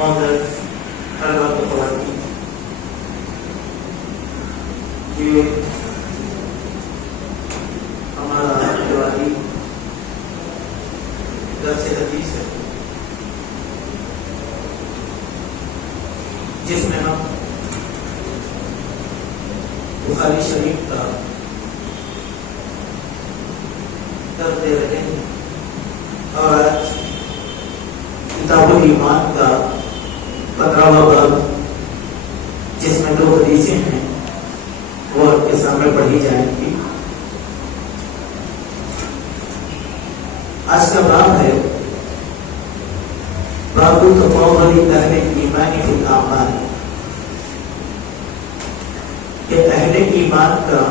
معزز حضرات و خواتین، یہ ہمارا دیوالی درس حدیث ہے جس میں ہم بخاری شریف کا درس دے رہے ہیں اور آج کتاب الایمان کا 15واں باب جس میں 2 حدیثیں ہیں وہ آپ کے سامنے پڑھی جائیں گی۔ آج کا باب ہے باب تفاضل اہل ایمان فی الاعمال، کہ اہل ایمان کا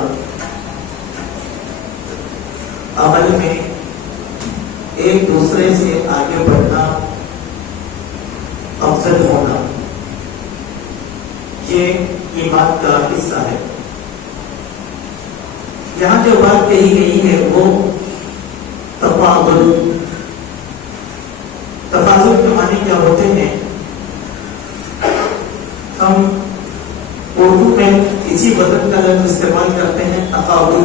عمل میں ایک دوسرے سے آگے بڑھنا، افضل ہونا، یہ ایمان کا حصہ ہے۔ یہاں جو بات کہی گئی ہے وہ تفاضل کے معنی کیا ہوتے ہیں؟ ہم اردو میں اسی وزن کا لفظ استعمال کرتے ہیں تقابل،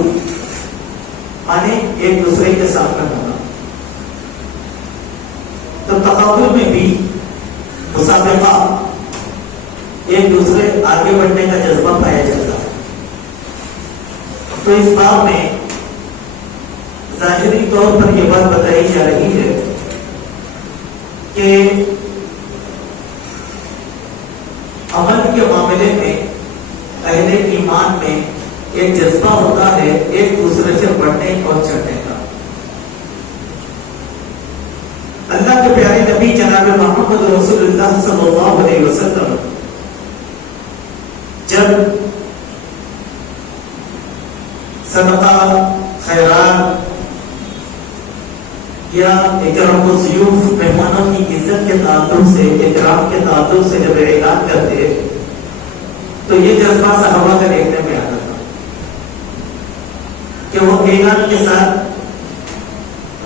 معنی ایک دوسرے کے سامنے ہونا۔ تو تقابل میں بھی مسابقہ، ایک دوسرے آگے بڑھنے کا جذبہ پایا جاتا ہے۔ تو اس باب میں ظاہری طور پر یہ بات بتائی جا رہی ہے کہ عمل کے معاملے میں اہل ایمان میں ایک جذبہ ہوتا ہے ایک دوسرے سے بڑھنے اور چڑھنے کا۔ اللہ کے پیارے نبی جناب محمد رسول اللہ صلی اللہ علیہ وسلم جب صدقہ، خیرات یا اکرام الضیوف، مہمانوں کی عزت کے تعلق سے، اکرام کے تعلق سے جب اعلان کرتے تو یہ جذبہ صحابہ کا دیکھنے میں آتا تھا کہ وہ اعلان کے ساتھ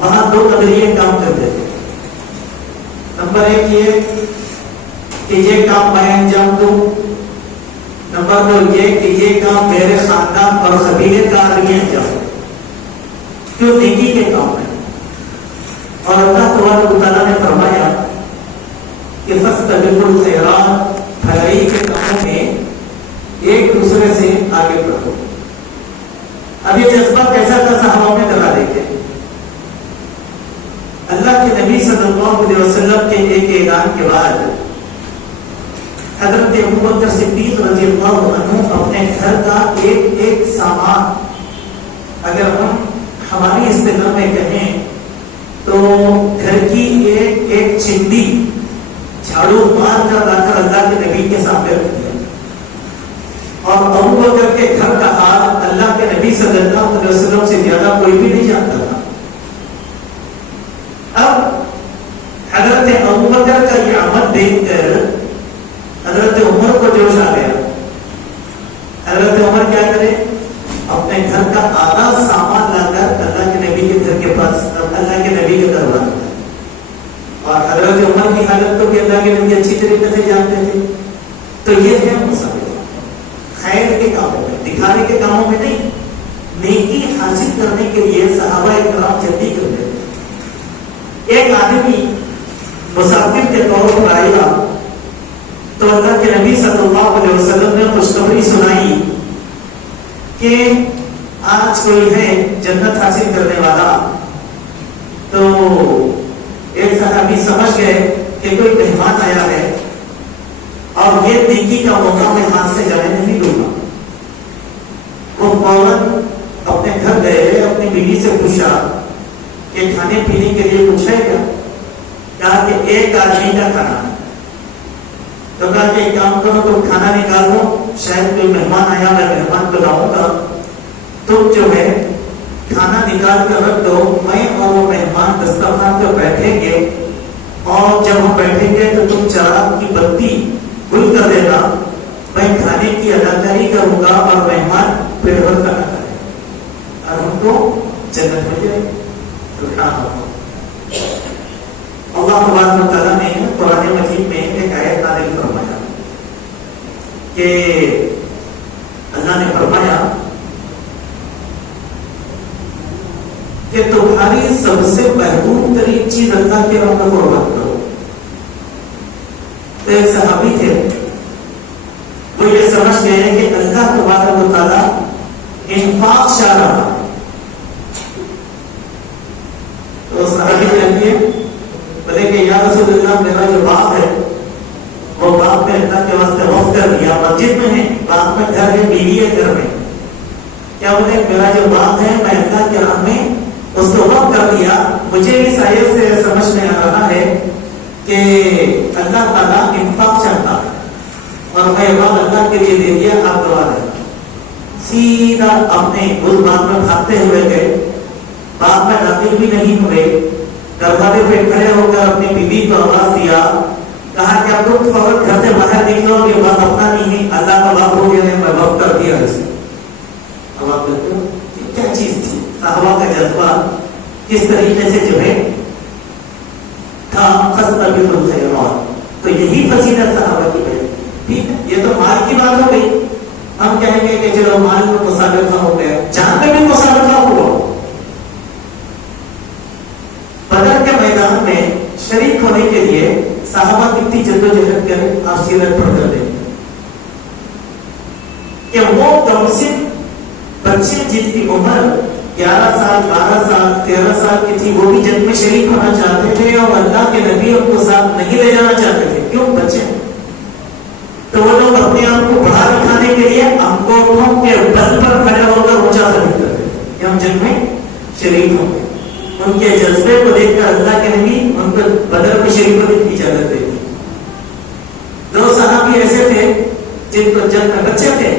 وہاں 2 نظریے کام کرتے تھے۔ نمبر 1 یہ کہ یہ کام میں انجام دوں، نمبر 2 یہ کہ یہ کام میرے خاندان اور قبیلے کا آدمی انجام دے، جو نیکی کے کام ہے۔ اور اللہ تبارک و تعالیٰ نے فرمایا کہ فاستبقوا الخیرات، بھلائی کے کاموں میں ایک دوسرے سے آگے بڑھو۔ اب یہ جذبہ کیسا تھا صحابہ میں ذرا دیکھیں۔ اللہ کے نبی صلی اللہ علیہ وسلم کے ایک اعلان کے بعد حضرت ابوبکر صدیق رضی اللہ عنہ اپنے گھر کا ایک سامان، اگر ہم ہماری اصطلاح میں کہیں تو گھر کی ایک چنڈی جھاڑو مار کر لا کر اللہ کے نبی کے سامنے رکھ دیا۔ اور ابوبکر کے گھر کا حال اللہ کے نبی صلی اللہ علیہ وسلم سے زیادہ کوئی بھی نہیں جانتا تھا۔ اب حضرت ابوبکر کا یہ عمل دیکھ کر حضرت عمر کو جوش آ گیا۔ حضرت عمر کیا کرے؟ اپنے گھر کا آدھا سامان لا کر اللہ کے نبی کے گھر کے پاس، اللہ کے نبی کے دروازے پر۔ اور حضرت عمر کی حالت کو کہ اللہ کے نبی اچھی طریقے سے جانتے تھے۔ تو یہ ہے مسابقہ، خیر کے کاموں میں، دکھانے کے کاموں میں نہیں، نیکی حاصل کرنے کے لیے صحابہ اکرام جلدی کر دیتے۔ ایک آدمی مسافر کے طور پر آیا تو اللہ کے نبی صلی اللہ علیہ وسلم نے خوشخبری سنائی کہ آج کوئی ہے جنت حاصل کرنے والا۔ تو ایک صحابی سمجھ گئے کہ کوئی مہمان آیا ہے اور یہ نیکی کا موقع میں ہاتھ سے جانے نہیں دوں گا۔ وہ فوراً اپنے گھر گئے، اپنی بیوی سے پوچھا کہ کھانے پینے کے لیے کچھ ہے کیا؟ کہا کہ ایک آدمی کا کھانا ہے۔ تو کہا کہ ایک کام کرو، تم کھانا نکالو، شاید کوئی مہمان آیا، میں مہمان بلاؤں گا، تم جو ہے کھانا نکال کر رکھ دو، میں اور وہ مہمان دسترخوان پر بیٹھیں گے، اور جب ہم بیٹھیں گے تو تم چراغ کی بتی گل کر دینا، میں کھانے کی اداکاری کروں گا اور مہمان پیٹ بھر کھانا کھائے اور ہم کو جنت مل جائے۔ سبحان اللہ۔ اللہ تبارک و تعالیٰ نے قرآن مجید میں ایک آیت کہ اللہ نے فرمایا کہ تمہاری سب سے بہترین ترین چیز اللہ کے راہ میں قربان کرو. تو ایک صحابی تھے، وہ یہ سمجھ گئے ہیں کہ اللہ تبارک و تعالیٰ انفاق چاہ رہا. تو صحابی کہتی ہے بولے کہ یا رسول اللہ میرا جو باغ ہے وہ باغ میں اللہ کے واسطے وقف کر دیا، مسجد میں ہے، باغ میں گھر ہے، بیوی ہے گھر میں. کیا بولے میرا جو باغ ہے میں اللہ کے راہ میں اس کو وقف کر دیا. مجھے اس آیت سے سمجھ میں آ رہا ہے کہ اللہ تعالیٰ انفاق چاہتا ہے اور میں باغ اللہ کے لیے دے دیا، آپ دعا دیں. سیدھا اپنے اس باغ میں بھاگتے ہوئے گئے، باغ میں داخل بھی نہیں ہوئے، دروازے پہ کھڑے ہو کر اپنی بیوی کو آواز دیا، کہا کہ اب تم فوراً گھر سے باہر نکلو، یہ باغ اپنا نہیں ہے، اللہ کا باغ ہو گیا ہے، میں وقف کر دیا اسے. اب آپ دیکھتے ہو کیا چیز تھی، صحابہ کا جذبہ کس طریقے سے جو ہے تھا. فاستبقوا الخيرات. تو یہی فضیلت صحابہ کی ہے. ٹھیک ہے، یہ تو مال کی بات ہو گئی. ہم کہیں گے کہ چلو مال میں مسابقہ ہو گیا، جان میں بھی مسابقہ ہوا. بدر کے میدان میں شریک ہونے کے لیے صحابہ کتنی جدوجہد کرے، آپ سیرت پڑھ کر دیکھیں کہ وہ کم سے بچے جن کی عمر 11 سال 12 سال 13 سال کی تھی، وہ بھی جنگ میں شریک ہونا چاہتے تھے اور اللہ کے نبی ان کو ساتھ نہیں لے جانا چاہتے تھے. کیوں؟ بچے. تو وہ لوگ اپنے آپ کو بڑا دکھانے کے لیے انگوٹھوں کے بل پر کھڑے ہو کر اونچا ثابت کرتے تھے کہ ہم جنگ میں شریک ہوں گے. ان کے جذبے کو دیکھ کر اللہ کے نبی ان کو بدر میں شریک ہونے کی اجازت دیتے. 2 صحابی ایسے تھے جن کو جنگ میں بچے تھے،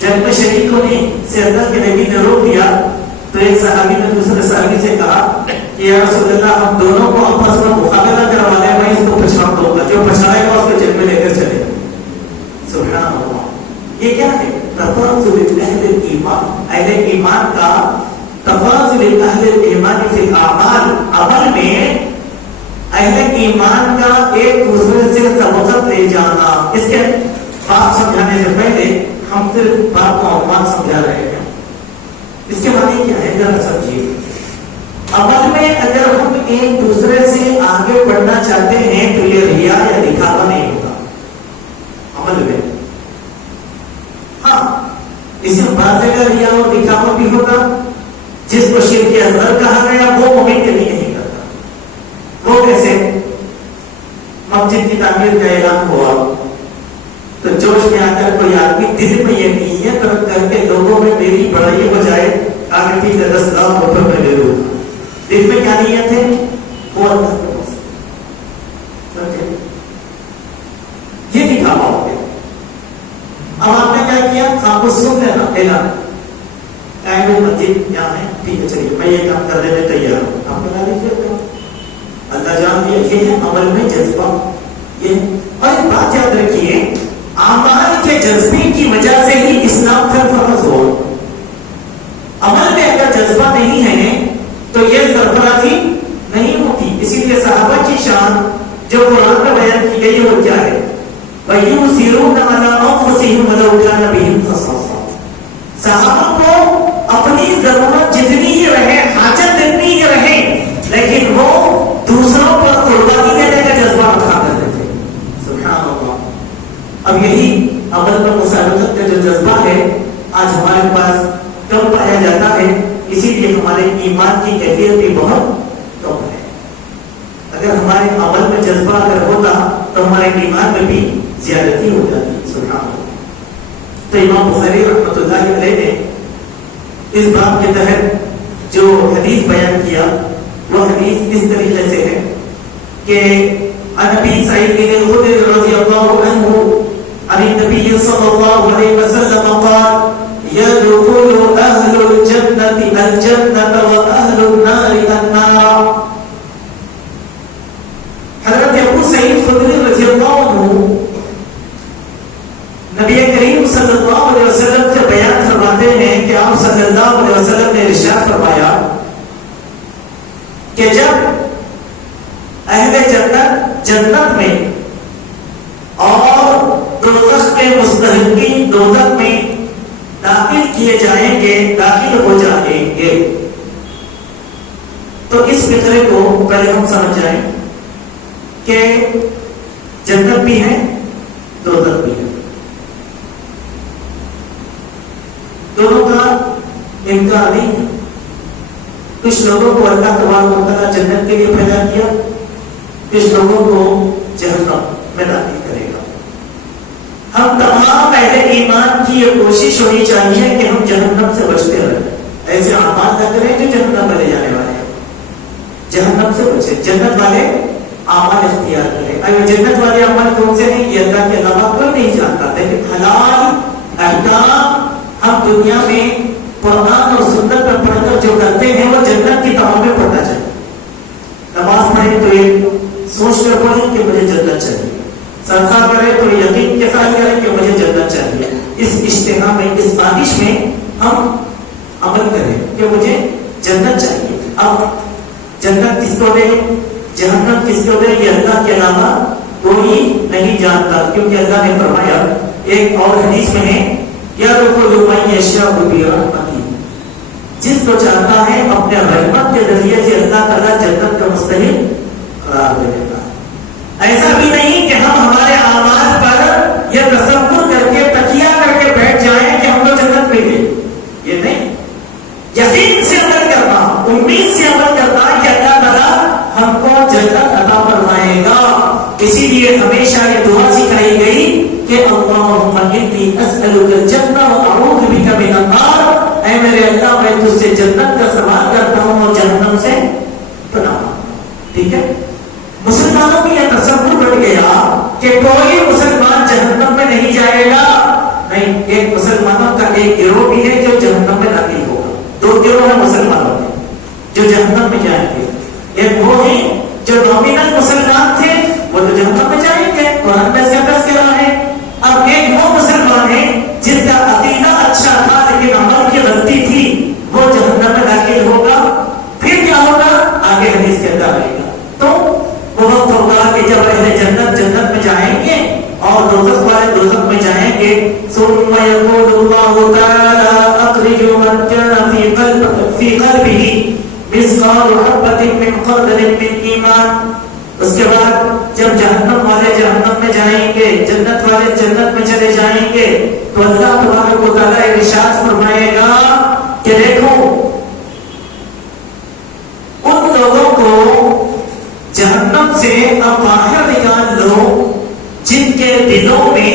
جنگ میں شریک ہونے سے اللہ کے نبی نے روک دیا. تو ایک صحابی نے دوسرے صحابی سے کہا کہ یا رسول اللہ ہم دونوں کو آپس میں مقابلہ کروا لیں، میں اس کو پچھاڑ دوں گا، جو پچھاڑے گا اس کو جنگ میں لے کر چلے گا. سبحان اللہ. یہ کیا ہے؟ تفاضل اہل ایمان، اہل ایمان کا تفاضل اہل ایمان فی الاعمال، عمل میں اہل ایمان کا ایک دوسرے سے سبقت لے جانا. اس کے بات سمجھانے سے پہلے ہم صرف بات کو عنوان سمجھا رہے ہیں. اس کے معنی کیا ہے ذرا سمجھیے. عمل میں اگر ہم ایک دوسرے سے آگے بڑھنا چاہتے ہیں تو یہ ریا یا دکھاوا نہیں ہوگا عمل میں. ہاں اس میں بعض جگہ ریا اور دکھاوا بھی ہوگا. جس کو شرک اصغر کہا گیا وہ مومن کے لیے نہیں کرتا. وہ کیسے؟ مسجد کی تعمیر کا اعلان ہوا تو جوش میں آ کر کوئی آدمی دل میں یہ نیت رکھ کر کے لوگوں میں میری بڑائی ہو جائے، آگے پیچھے 10 لاکھ روپے میں دے دوں. دل میں کیا نیت ہے؟ وہ اللہ کے پاس. یہ دکھاوا ہو گیا. اب آپ نے کیا کیا؟ خاموش سن لینا اعلان، مسجد یہاں ہے، ٹھیک ہے چلیے میں یہ کام کرنے میں تیار ہوں، آپ بنا لیجیے. اللہ جان دیا. یہ ہے عمل میں جذبہ. یہ اور ایک بات یاد رکھیے، اعمال کے جذبے کی وجہ سے ہی اسلام پر فرض ہوا. عمل میں اگر جذبہ نہیں ہے تو یہ سرفرازی نہیں ہوتی. اسی لیے صحابہ کی شان جو قرآن میں بیان کی گئی ہے وہ کیا ہے؟ وَيُؤْثِرُونَ عَلَىٰ أَنفُسِهِمْ وَلَوْ كَانَ بِهِمْ خَصَاصَةٌ. صحابہ کو اپنی ضرورت جتنی ہی رہے، حاجت جتنی ہی رہے، لیکن وہ دوسروں پر قربانی دینے کا جذبہ رکھا کرتے تھے. سبحان اللہ. اب یہی عمل پر مسابقت کا جو جذبہ ہے آج ہمارے پاس کم پایا جاتا ہے. اسی لیے ہمارے ایمان کی کیفیت بھی بہت کم ہے. اگر ہمارے عمل میں جذبہ اگر ہوتا تو ہمارے ایمان میں بھی زیادتی ہو جاتی. سبحان اللہ. تو امام بخاری رحمۃ اللہ علیہ نے اس باب کے تحت جو حدیث بیان کیا وہ حدیث اس طریقے سے ہے کہ عن ابی سعید الخدری رضی اللہ عنہ عن النبی صلی اللہ علیہ وسلم قال يدخل اهل الجنة الجنة واهل النار النار. حضرت ابو سعید خدری رضی اللہ عنہ نبی کریم صلی اللہ علیہ وسلم سے بیان فرماتے ہیں کہ آپ صلی اللہ علیہ وسلم نے ارشاد فرمایا کہ جب اہل جنت جنت میں اور دوزخ کے مستحقین دوزخ میں داخل کیے جائیں گے، داخل ہو جائیں گے. تو اس فکرے کو پہلے ہم سمجھ جائیں کہ جنت بھی ہے، دوزخ بھی ہے، دونوں کا انکار نہیں ہے. کچھ لوگوں کو اللہ تبارک و تعالیٰ جنت کے لیے پیدا کیا، کچھ لوگوں کو جہنم میں داخل کرے گا. ہم تمام اہل ایمان کی یہ کوشش ہونی چاہیے کہ ہم جہنم سے بچتے رہیں، ایسے اعمال نہ کریں جو جہنم میں لے جانے والے ہیں. جہنم سے بچے، جنت والے اعمال اختیار کریں. اگر جنت والے اعمال کون سے ہیں یہ اللہ کے علاوہ کوئی نہیں جانتا، لیکن حلال احکام ہم دنیا میں قرآن اور سنت پر پڑھ کر جو کرتے ہیں وہ جنت کی تمام میں پڑھنا چاہیے. نماز پڑھیں تو یہ سوچ کر پڑھیں کہ مجھے جنت چاہیے، صدقہ کریں تو یقین کے ساتھ کریں کہ مجھے جنت چاہیے. اس اشتہا میں، اس خواہش میں ہم عمل کریں کہ مجھے جنت چاہیے. اب جنت کس کو دے، جہنم کس کو دے، یہ اللہ کے علاوہ کوئی نہیں جانتا، کیونکہ اللہ نے فرمایا ایک اور حدیث میں ہے یا جس کو چاہتا ہے اپنے رحمت کے ذریعے سے اللہ تعالیٰ جنت کا مستحق قرار دے دیتا ہے. ایسا بھی نہیں کہ ہم ہمارے اعمال پر یہ تصور کر کے تکیہ کر کے بیٹھ جائیں کہ ہم کو جنت مل گئی. یہ نہیں، یقین سے عمل کرنا، امید سے عمل کرنا کہ اللہ تعالیٰ ہم کو جنت عطا فرمائے گا. اسی لیے ہمیشہ یہ دعا سکھائی گئی کہ اللہم انی اسألک الجنہ واعوذ بک من النار. اے میرے اللہ میں تجھ سے جنت کا سوال کرتا ہوں اور جہنم سے پناہ مانگتا ہوں. ٹھیک ہے، مسلمانوں میں یہ تصور بڑھ گیا کہ کوئی مسلمان جہنم میں نہیں جائے گا. نہیں، ایک مسلمانوں کا ایک گروہ بھی ہے جو جہنم میں داخل ہوگا. دو گروہ ہیں مسلمانوں میں جو جہنم میں جائیں گے. ایک وہ ہیں جو نومینل مسلمان تھے، وہ تو جہنم میں جائیں گے، قرآن میں اس کا تذکرہ ہے. اب ایک وہ مسلمان ہے جس کا عقیدہ اچھا تھا لیکن عمل کی غلطی تھی، وہ جہنم میں داخل ہوگا. پھر کیا ہوگا آگے حدیث کے اندر آئے گا. تو وہ وقت ہوگا کہ جب اہل جنت جنت میں جائیں گے اور دوزخ والے دوزخ میں جائیں گے. ثم يقول الله تعالى اخرج من كان في قلبه مثقال حبة من خردل من ایمان. اس کے بعد جب جہنم والے جہنم میں جائیں گے، جنت والے جنت میں چلے جائیں گے، تو اللہ تبارک و تعالیٰ ارشاد فرمائے گا کہ دیکھو ان لوگوں کو جہنم سے اب باہر نکال لو جن کے دلوں میں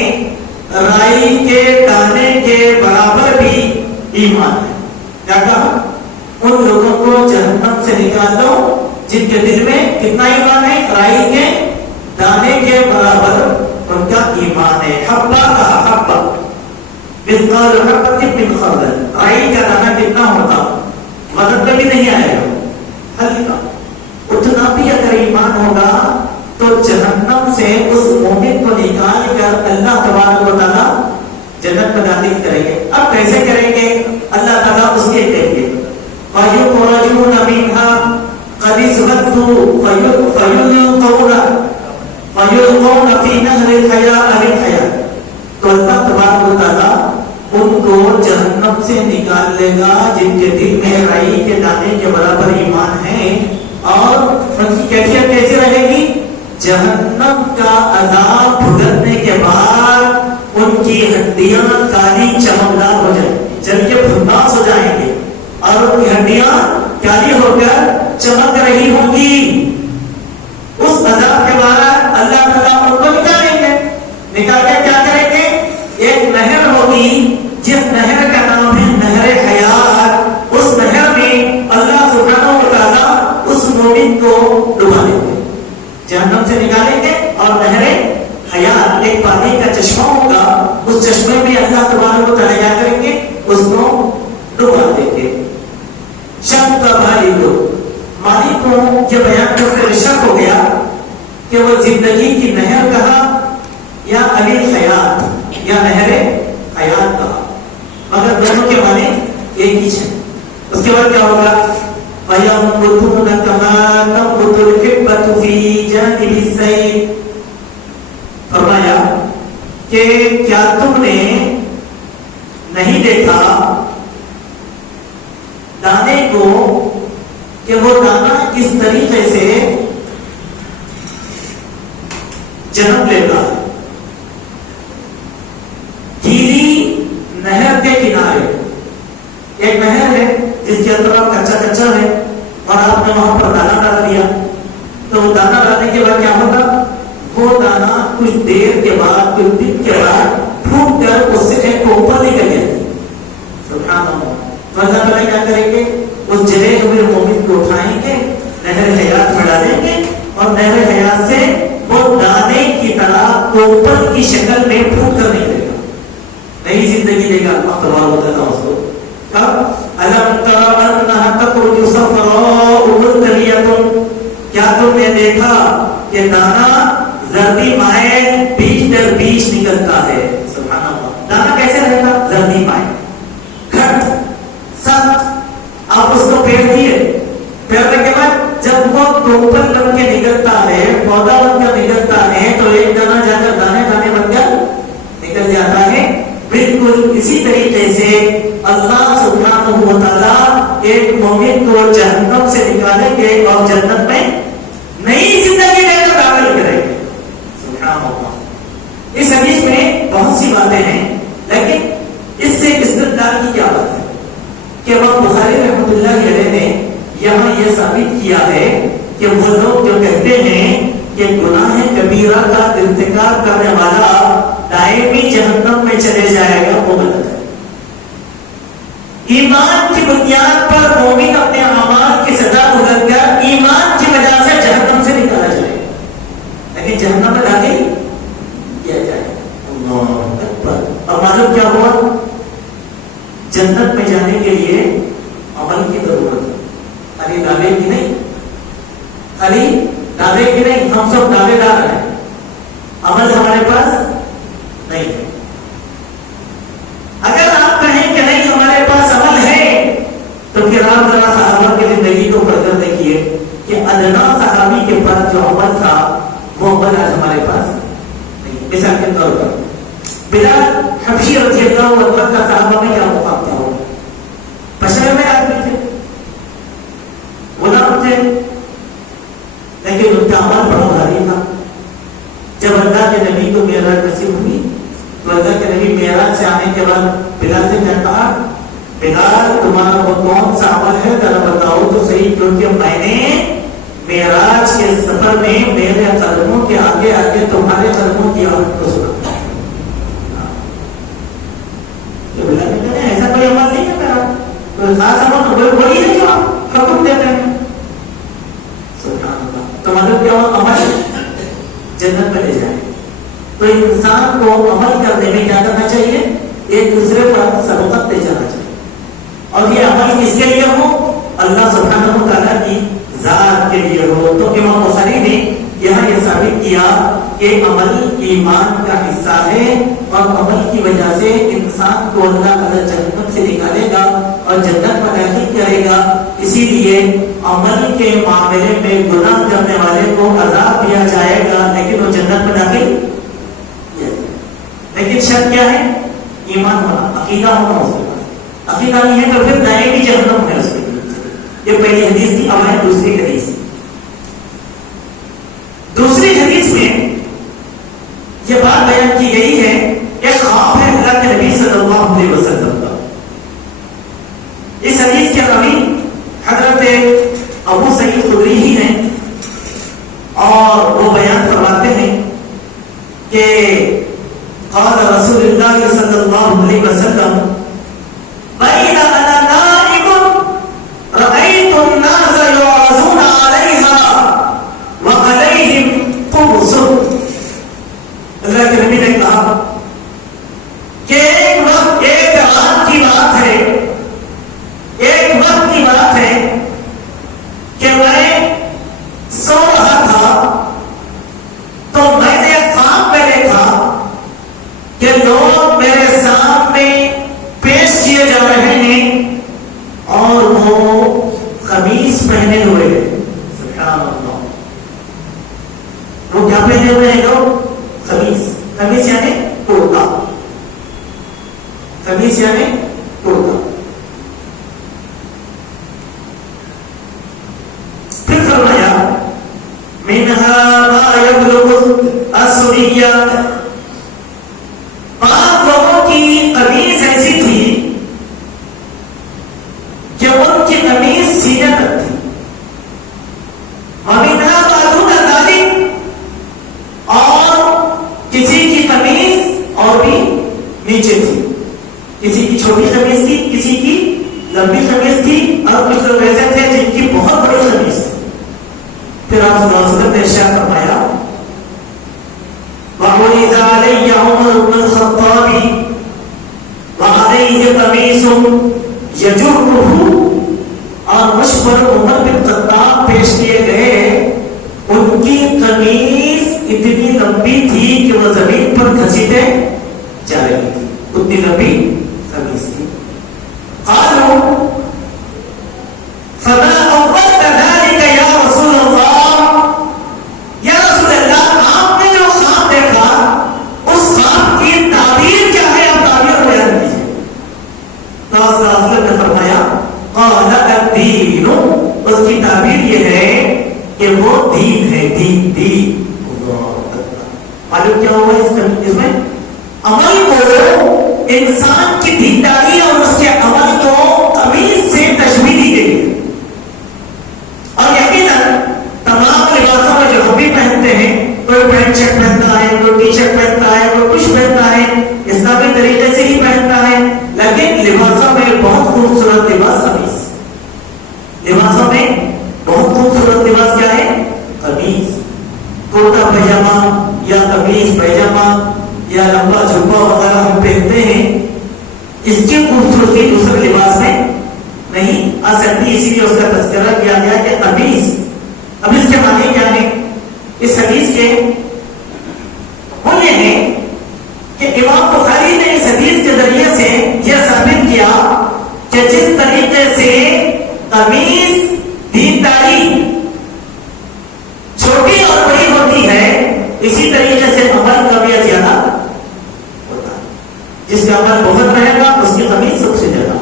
رائی کے دانے کے برابر بھی ایمان ہے. کیا کہا؟ ان لوگوں کو جہنم سے نکال لو جن کے دل میں کتنا ایمان ہے؟ رائی کے دانے کے برابر ان کا ایمان ہے. حبہ کا حبہ مثقال حبۃ من خردل، رائی کا دانہ کتنا ہوتا؟ وزن پہ بھی نہیں آئے گا، ہلکا اتنا بھی اگر ایمان ہوگا تو جہنم سے اس مومن کو نکال کر اللہ تبارک و تعالیٰ جنت میں داخل کریں گے. اب کیسے کریں گے؟ اللہ تعالیٰ اس کے کہیے فَيُخْرَجُونَ مِنْهَا قَدْ اسْتَغْفَرُوا فَيُلْقَوْنَ فِي نَهْرِ الْحَيَاءِ لِلْحَيَاةِ. تو اللہ تبارک و تعالیٰ ان کو جہنم سے نکال لے گا جن کے دل میں رائی کے دانے کے برابر ایمان ہے. اور ان کی کیفیت کیسے رہے گی؟ جہنم کا عذاب بھگتنے کے بعد ان کی ہڈیاں کالی چمکدار ہو جائیں گی، جل کے بھناس ہو جائیں گے اور ان کی ہڈیاں کالی ہو کر چمک رہی ہوں گی. اس عذاب کے بعد اللہ تعالیٰ ان کو نکالیں گے. نکال کے کیا کریں گے؟ ایک نہر ہوگی جس نہر کا نام ہے نہر حیات. اس نہر میں اللہ سبحانہ و تعالیٰ اس مومن کو ڈبا دیں گے، جہنم سے نکالیں گے اور نہر حیات ایک پانی کا چشمہ ہوگا، اس چشمے میں اللہ تبارک و تعالیٰ کیا کریں گے؟ اس کو ڈبا دیں گے. شک کا مالک کو یہ بیان کرتے شک ہو گیا کہ وہ زندگی کی نہر کہا یا علی حیات یا نہر حیات کہا، مگر دونوں کے معنی ایک ہی ہے. اس کے بعد کیا ہوگا؟ فَيَنبُتُونَ كَمَا تَنبُتُ الْحِبَّةُ فِي جَانِبِ السَّيْلِ. فرمایا کہ کیا تم نے نہیں دیکھا دانے کو کہ وہ دانا کس طریقے سے جنم لیتا ہے؟ گیلی نہر کے کنارے ایک نہر ہے جس کے اندر کچا کچا ہے اور آپ نے وہاں پر دانا ڈال دیا، تو وہ دانا ڈالنے کے بعد کیا ہوگا؟ وہ دانا کچھ دیر کے بعد، کچھ دن کے بعد پھوٹ کر اس سے ایک اوپر نکل گیا۔ سبحان اللہ۔ تو اللہ تعالیٰ کیا کریں گے؟ اس جلے ہوئے مومن کو اٹھائیں گے، نہر حیات میں ڈالیں گے اور نہر حیات سے وہ دانے کی طرح اوپر کی شکل میں پھوٹ کر نہیں دے گا، نئی زندگی دے گا۔ اللہ تبارک و تعالیٰ اس کو کب الم تر انھا تخرج صفراء ملتویۃ، کیا تم نے دیکھا کہ دانا زردی مائع بیچ در بیچ نکلتا ہے؟ سبحان اللہ۔ دانا کیسے رہے گا؟ زردی مائع، گھٹ، سخت۔ آپ اس کو پھیر دیے، پھیرنے کے بعد جب وہ ٹوپل بن کے نکلتا ہے، پودا بن کر نکلتا ہے، تو ایک دانا جا کر دانے دانے بن کر نکل جاتا ہے۔ بالکل اسی طریقے سے اللہ سبحانہ و تعالیٰ ایک مومن کو جہنم سے نکالیں گے اور جنت میں نئی زندگی دے کر داخل کریں گے۔ سبحان اللہ۔ اس حدیث میں بہت سی باتیں ہیں، لیکن اس سے استدلال کی کیا بات ہے کہ امام بخاری رحمۃ اللہ علیہ نے یہاں یہ ثابت کیا ہے کہ وہ لوگ جو کہتے ہیں کہ گناہ کبیرہ کا ارتکاب کرنے والا دائمی جہنم میں چلے جائے گا، وہ غلط ہے۔ ایمان کی بنیاد پر مومن اپنے اعمال کی سزا بھگت کر ایمان کی وجہ سے جہنم سے نکالا جائے گا، لیکن جہنم میں داخل کیا جائے گا۔ اللہ اکبر۔ اور معلوم کیا ہوا؟ جنت میں جانے کے لیے عمل کی ضرورت ہے، خالی دعوے کی نہیں، خالی دعوے کی نہیں۔ ہم سب دعوے دار ہیں، عمل ہمارے پاس نہیں ہے۔ اگر آپ کہیں کہ نہیں ہمارے پاس عمل ہے، تو پھر آپ ذرا صحابہ کی زندگی کو پڑھ کر دیکھیے کہ ادنا صحابی کے پاس جو عمل تھا وہ عمل آج ہمارے پاس نہیں۔ مثال کے طور پر بلال حبشی رضی اللہ عنہ کا صحابہ میں کیا مقام تھا؟ وہ بشر میں آدمی تھے، غلام تھے، لیکن ان کا عمل بڑا بھاری تھا۔ جب اللہ کے نبی کو معراج نصیب ہوئی تو اللہ کے نبی معراج سے آنے کے بعد بلال سے کیا کہا؟ بلال تمہارا وہ کون سا عمل ہے ذرا بتاؤ تو صحیح، کیونکہ میں نے معراج کے سفر میں میرے قدموں کے آگے آگے تمہارے قدموں کی آواز کو سنا۔ ایسا کوئی عمل نہیں ہے میرا، کوئی خاص عمل وہی ہے جو آپ حکم دیتے ہیں۔ سبحان اللہ۔ تو مطلب کیا ہوا؟ عمل جنت میں لے جائے۔ تو انسان کو عمل کرنے میں کیا کرنا چاہیے؟ ایک دوسرے پر سبقت دے جانا چاہیے، اور یہ عمل کس کے لیے ہو؟ اللہ سبحانہ و تعالیٰ کی ذات کے لیے ہو۔ تو امام بخاری نے یہاں یہ ثابت کیا کہ عمل ایمان کا حصہ ہے، اور عمل کی وجہ سے انسان کو اللہ تعالیٰ جنت سے نکالے گا اور جنت میں داخل کرے گا۔ اسی لیے عمل کے معاملے میں گناہ کرنے والے کو عذاب دیا جائے گا، لیکن وہ جنت میں داخل کیا جائے گا۔ لیکن شرط کیا ہے؟ ایمان ہونا، عقیدہ ہونا اس کے پاس۔ عقیدہ نہیں ہے تو پھر دائمی جہنم ہے اس کے لیے۔ یہ پہلی حدیث تھی۔ اب ہے دوسری حدیث۔ دوسری حدیث میں یہ بات بیان کی گئی ہے، ایک خواب ہے اللہ کے نبی صلی اللہ علیہ وسلم کا۔ اس حدیث کے راوی حضرت ابو سعید خدری ہی ہیں، اور وہ بیان فرماتے ہیں کہ قال رسول اللہ صلی اللہ علیہ وسلم بین انا نائم رأیت الناس یعرضون علیہا وعلیہم قبض۔ اللہ کے نبی نے کہا کہ ایک وقت، ایک رات کی بات ہے، ایک وقت کی بات ہے کہ میں سو رہا تھا، تو میں نے خواب میں دیکھا کہ لوگ میرے سامنے پیش کیے جا رہے ہیں اور وہ قمیص پہنے ہوئے ہیں۔ سبحان اللہ۔ وہ کیا پہنے ہوئے ہیں لوگ؟ قمیص۔ قمیص یعنی کرتا، السریہ، 5 لوگوں کی قمیص ایسی تھی کہ ان کی قمیص سینے تک تھی، وَمِنْهَا بَعْضُنَا ذَلِكَ، اور کسی کی قمیص اور بھی نیچے تھی، کسی کی چھوٹی قمیص تھی، کسی کی لمبی قمیص تھی، اور کچھ لوگ ایسے تھے جن کی بہت بڑی قمیص تھی۔ پھر آپ صلی اللہ علیہ وسلم نے ارشاد فرمایا وَعُرِضَ عَلَيَّ عُمَرُ بْنُ الْخَطَّابِ وَعَلَيْهِ قَمِيصٌ يَجُرُّهُ، اور مجھ پر عمر بن خطاب پیش کیے گئے، ان کی قمیص اتنی لمبی تھی کہ وہ زمین پر گھسیٹے جا رہی تھی، اتنی لمبی قمیص تھی۔ قالوا فما أولت ذلك يا رسول اللہ، یا رسول اللہ آپ نے جو خواب دیکھا اس خواب کی تعبیر کیا ہے، آپ تعبیر بیان کیجیے۔ تو صلی اللہ علیہ وسلم نے فرمایا قال الدین، اس کی تعبیر یہ ہے کہ وہ دین ہے، دین۔ معلوم کیا ہوا اس میں؟ عمل کو، انسان کی دینداری اور اس کے عمل کو قمیص سے تشبیہ دی گئی ہے، اور یقیناً تمام لباسوں میں جو ہم بھی پہنتے ہیں، کوئی پینٹ شرٹ پہنتا ہے، کوئی ٹی شرٹ پہنتا ہے، کوئی کچھ پہنتا ہے، اسلامی طریقے سے ہی پہنتا ہے، لیکن لباسوں میں بہت خوبصورت لباس قمیص، لباسوں میں بہت خوبصورت لباس کیا ہے؟ قمیص۔ کرتا پائجامہ یا قمیص پیجامہ یا لمبا جھبا وغیرہ ہم پہنتے ہیں، اس کی خوبصورتی دوسرے لباس میں نہیں آ سکتی، اسی لیے اس کا تذکرہ کیا گیا کہ قمیص۔ اب اس کے معنی کیا ہے؟ اس حدیث کے وہ یہ ہے کہ امام بخاری نے اس حدیث کے ذریعے سے یہ ثابت کیا کہ جس طریقے سے قمیص دینداری چھوٹی اور بڑی ہوتی ہے، اسی طریقے سے عمل کا بھی زیادہ ہوتا ہے۔ جس کا عمل بہت رہے گا اس کی قمیص سب سے زیادہ،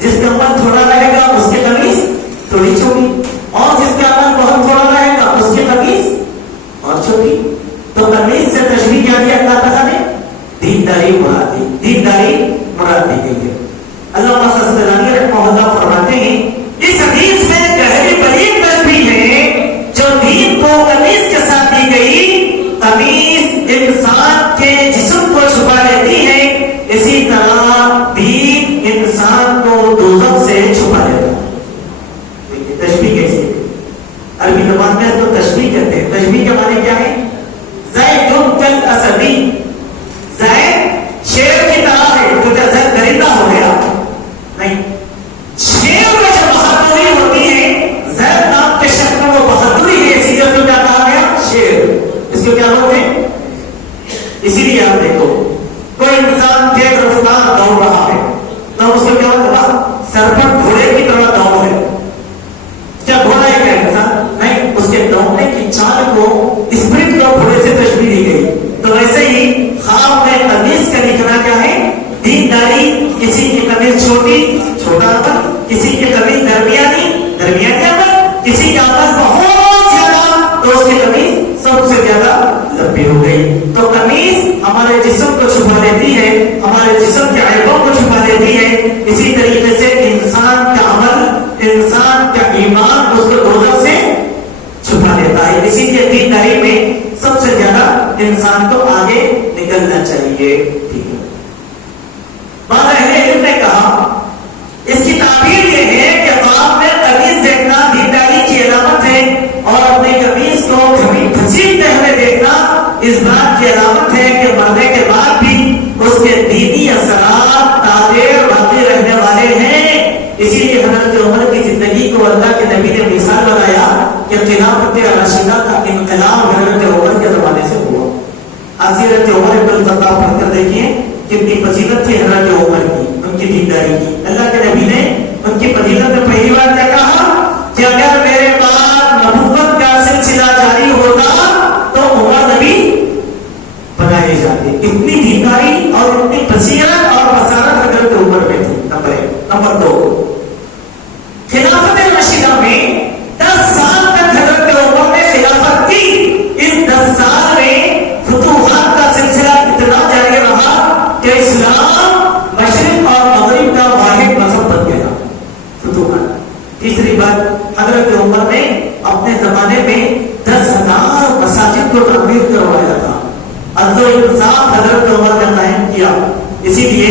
جس کا عمل تھوڑا رہے گا اس کی قمیص تھوڑی چھوٹی، اور جس کا عمل بہت تھوڑا رہے گا اس کی قمیص اور چھوٹی۔ تو قمیص سے تشبیہ کیا دیا اللہ تعالیٰ نے؟ دینداری مراد دی، دینداری مراد دی گئی ہے۔ علامہ سستلانی رحمہ اللہ فرماتے ہیں اس حدیث میں گہری بلیغ تشبیہ ہے جو دین کو قمیص کے ساتھ دی گئی۔ قمیص انسان کے جسم کو چھپا لیتی ہے، اسی طرح دین انسان کو دوزخ سے چھپا لیتا ہے۔ تشبیہ کیسے؟ عربی زبان میں اس کو تشبیہ کہتے ہیں۔ تشبیہ کے معنی کیا ہے؟ زید کالاسدی، زید شیر کی طرح ہے، تو کیا زید درندہ ہو گیا؟ نہیں، شیر میں جو بہادری ہوتی ہے، زید نام کے شکل میں وہ بہادری ہے، اسی لیے اس کو کیا کہا گیا؟ شیر۔ اس کو کیا بولتے ہیں؟ اسی لیے آپ دیکھو کوئی انسان تیز رفتار دوڑ رہا ہے تو اس کو کیا ہوگا؟ سر پر گھوڑے کی طرح دوڑ ہے، کیا گھوڑا ہے کیا انسان؟ نہیں، اس کے دوڑنے کی چال کو اسپرنٹ کو گھوڑے سے تشبیہ دی گئی۔ تو ویسے ہی خواب میں قمیص کا نکلا کیا ہے؟ دینداری۔ کسی کی قمیص چھوٹی، چھوٹا عمل، کسی کی قمیص درمیانی، درمیانی عمل، کسی کا عمل بہت زیادہ تو اس کی قمیص سب سے زیادہ لمبی ہو گئی۔ تو قمیص ہمارے جسم کو چھپا دیتی ہے، ہمارے جسم کے عیبوں کو چھپا دیتی ہے، اسی طریقے سے انسان کا عمل، انسان کا ایمان اس کو دوزخ سے چھپا دیتا ہے۔ اسی لیے دینداری میں سب سے زیادہ انسان کو آگے نکلنا چاہیے۔ ٹھیک ہے، بعض اہل علم نے کہا اس کی تعبیر یہ ہے کہ خواب میں قمیص دیکھنا دینداری کی علامت ہے، اور اپنی قمیص کو کبھی گھسیٹتے ہوئے دیکھنا اس بات کی علامت ہے کہ مرنے کے بعد بھی اس کے دینی اثرات تاثیر باقی رہنے والے ہیں۔ اسی لیے حضرت عمر کی زندگی کو اللہ کے نبی نے مثال بتایا کہ خلافت راشدہ کا انقلاب حضرت عمر کے زمانے سے ہوا۔ حضرت عمر بن الخطاب پڑھ کر دیکھیے کتنی فضیلت تھی حضرت عمر کی، ان کی دینداری کی۔ اللہ کے نبی نے ان کی فضیلت میں پہلی بار کیا کہا کہ اگر میرے بعد نبوت کا سلسلہ جاری ہوتا تو عمر نبی بنائے جاتے۔ اتنی دینداری اور اتنی بصیرت اور بصارت حضرت عمر میں تھی۔ نمبر 2، خلافت راشدہ میں 10 سال تک حضرت عمر نے خلافت کی۔ اس 10 سال میں حضرت عمر کا قائم کیا. اسی لیے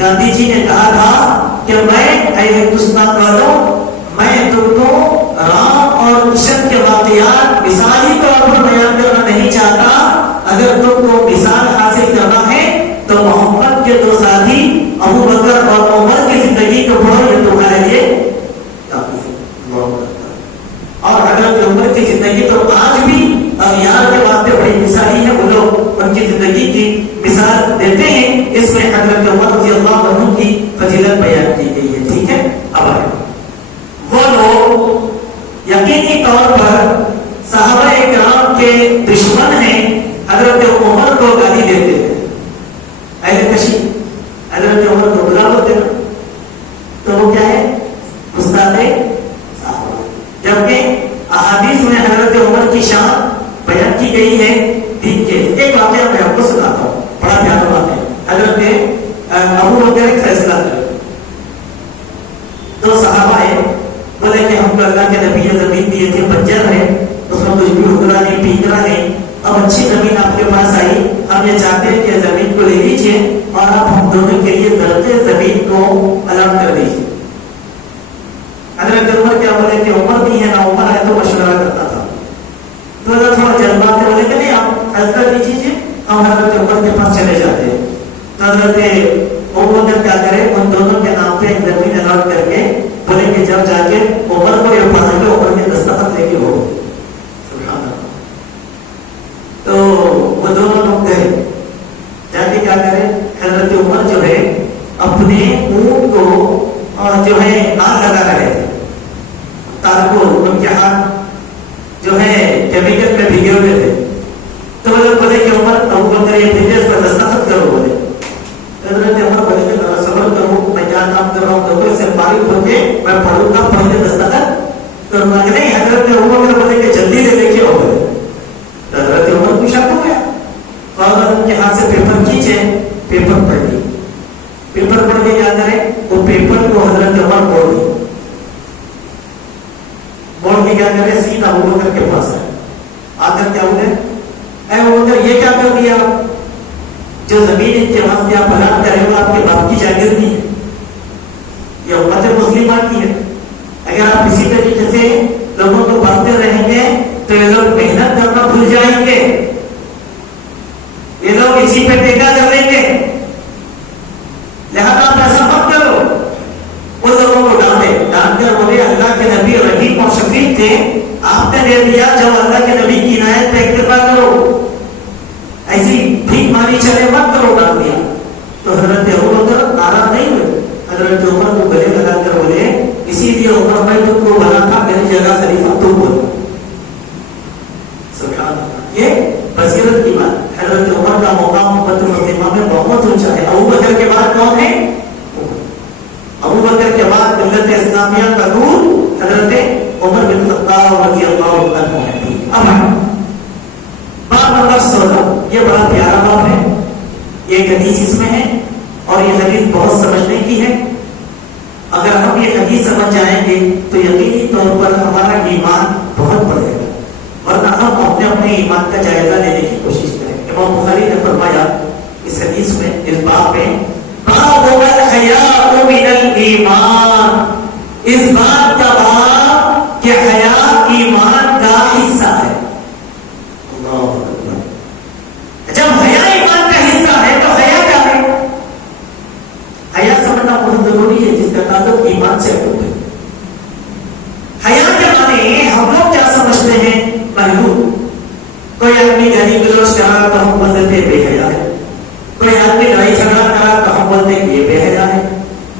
گاندھی جی نے کہا تھا کہ میں اے ہندوستان والوں، میں تم کو رام اور کشن کے واقعات مثالی طور پر بیان کرنا نہیں چاہتا. اگر تم کو مثال حاصل کرنا ہے تو محمد کے دو ساتھی ابو بکر اور عمر کی زندگی کو پڑھو، یہ تمہارے لیے کافی ہے. اور حضرت عمر کی زندگی تو آج بھی اغیار کے واسطے بڑی مثالی ہے. وہ لوگ ان کی زندگی کی مثال دیتے ہیں. اس میں حضرت عمر رضی اللہ عنہ کی فضیلت بیان کی گئی ہے. ٹھیک ہے. اب وہ لوگ یقینی طور پر صحابہ کرام کے دشمن ہیں، حضرت عمر کو گالی دیتے ہیں. اہل کشی حضرت عمر کو برا بولتے ہیں تو وہ کیا ہے؟ استاد صحابہ. جبکہ احادیث میں حضرت عمر کی شان بیان کی گئی ہے. دین کے ایک واقعہ میں آپ کو سناتا ہوں، بڑا پیارا بات ہے. حضرت ابو بکر ایک فیصلہ کرے، تو صحابہ ہے بولے کہ ہم کو اللہ کے نبی نے زمین دیے تھے، بنجر ہے، اس میں کچھ بھی اگلا نہیں پیکرا نہیں. اب اچھی زمین آپ کے پاس آئی، ہم یہ چاہتے ہیں کہ زمین کو لے لیجیے اور آپ ہم دونوں کے لیے درجے زمین کو الاٹ کر دیجیے. حضرت عمر کیا بولے کہ عمر بھی ہے نا عمر ہے تو مشورہ کرتا تھا. تو تھوڑا جذبات میں بولے کہ نہیں آپ فیصلہ دیجیے، ہم حضرت عمر کے پاس چلے جاتے ہیں. تو حضرت عمر کیا کرے، ان دونوں کے نام پہ ایک زمین الاٹ کر کے بولے کہ جب جا کے عمر کو یہ پڑھا کے عمر کے دستخط لے کے ہو. تو وہ دونوں لوگ گئے، جا کے کیا کرے، حضرت عمر جو ہے اپنے اونٹ کو جو ہے آگ لگا رہے تھے. تارکو ان کے ہاتھ جو ہے کیمیکل میں بھیگے ہوئے تھے. تو وہ لوگ بولے کہ عمر ابو بکر یہ بھیجے، اس پر دستخط کرو. بولے حضرت عمر بولے کہ ذرا صبر کرو، میں کیا کام کر رہا ہوں، دیکھو اس سے فارغ ہو کے میں پڑھوں گا، پڑھ کے دستخط کروں گا. نہیں حضرت عمر بولے کہ جلدی لے لے کے آؤ. بولے حضرت عمر کو شک ہو گیا، فوراً ان کے ہاتھ سے پیپر کھینچے، پیپر پڑھ لی. پیپر پڑھ کے کیا کرے، وہ پیپر کو حضرت عمر موڑ دی. موڑ کے کیا کرے، سیدھا ابو بکر کے پاس آئے. آ کر کیا بولے، اے ابو بکر یہ کیا کر دیا، جو زمین ان کے واسطے آپ اعلان کرے ہو آپ کے باپ کی جاگیر نہیں ہے، یہ امت مسلمہ کی ہے. اگر آپ اسی طریقے سے لوگوں کو بانٹتے رہیں گے تو یہ لوگ محنت کرنا بھول جائیں گے، یہ لوگ اسی پہ ٹیکا کر لیں گے. لہذا آپ ایسا مت کرو. ان لوگوں کو ڈانٹ کر بولے اللہ کے نبی رحیم اور شفیق تھے، آپ نے دے دیا، جب اللہ کے نبی کی عنایت پہ اکتفا کرو، ایسی بھیک مانی چلے مت کرو. ڈانٹ دیا تو حضرت ابو بکر ناراض نہیں ہوئے، حضرت عمر کو گلے لگا کر بولے اسی لیے عمر میں تم کو بنا تھا، میری جگہ خلیفہ تم بولو. سبحان اللہ، یہ بصیرت کی بات. حضرت عمر کا مقام امت مسلمہ میں بہت اونچا ہے. ابو بکر کے بعد کون ہے؟ ابو بکر کے بعد ملت اسلامیہ کا نور حضرت عمر بن خطاب رضی اللہ عنہ ہے. اب باب نمبر 16، یہ بڑا پیارا باب ہے. ایک حدیث اس میں ہے اور یہ حدیث بہت سمجھنے کی ہے. اگر ہم یہ حدیث سمجھ جائیں گے تو یقینی طور پر ہمارا ایمان بہت بڑھے گا، ورنہ ہم اپنے ایمان کا جائزہ لینے کی کوشش کریں. امام بخاری نے فرمایا اس حدیث میں، اس باب میں، باب الحیاء من الایمان، اس بات کا باب کہ حیا ایمان کا حصہ ہے. اللہ اکبر. جب حیا ایمان کا حصہ ہے تو حیا کیا ہے؟ حیا سمجھنا بہت ضروری ہے، جس کا تعلق ایمان سے ہے. حیا کے معنی ہم لوگ کیا سمجھتے ہیں؟ محدود. کوئی آدمی گالی گلوچ کرا تو ہم بولتے تھے بے حیا ہے. کوئی آدمی لڑائی جھگڑا کرا تو ہم بولتے کہ یہ بے حیا ہے.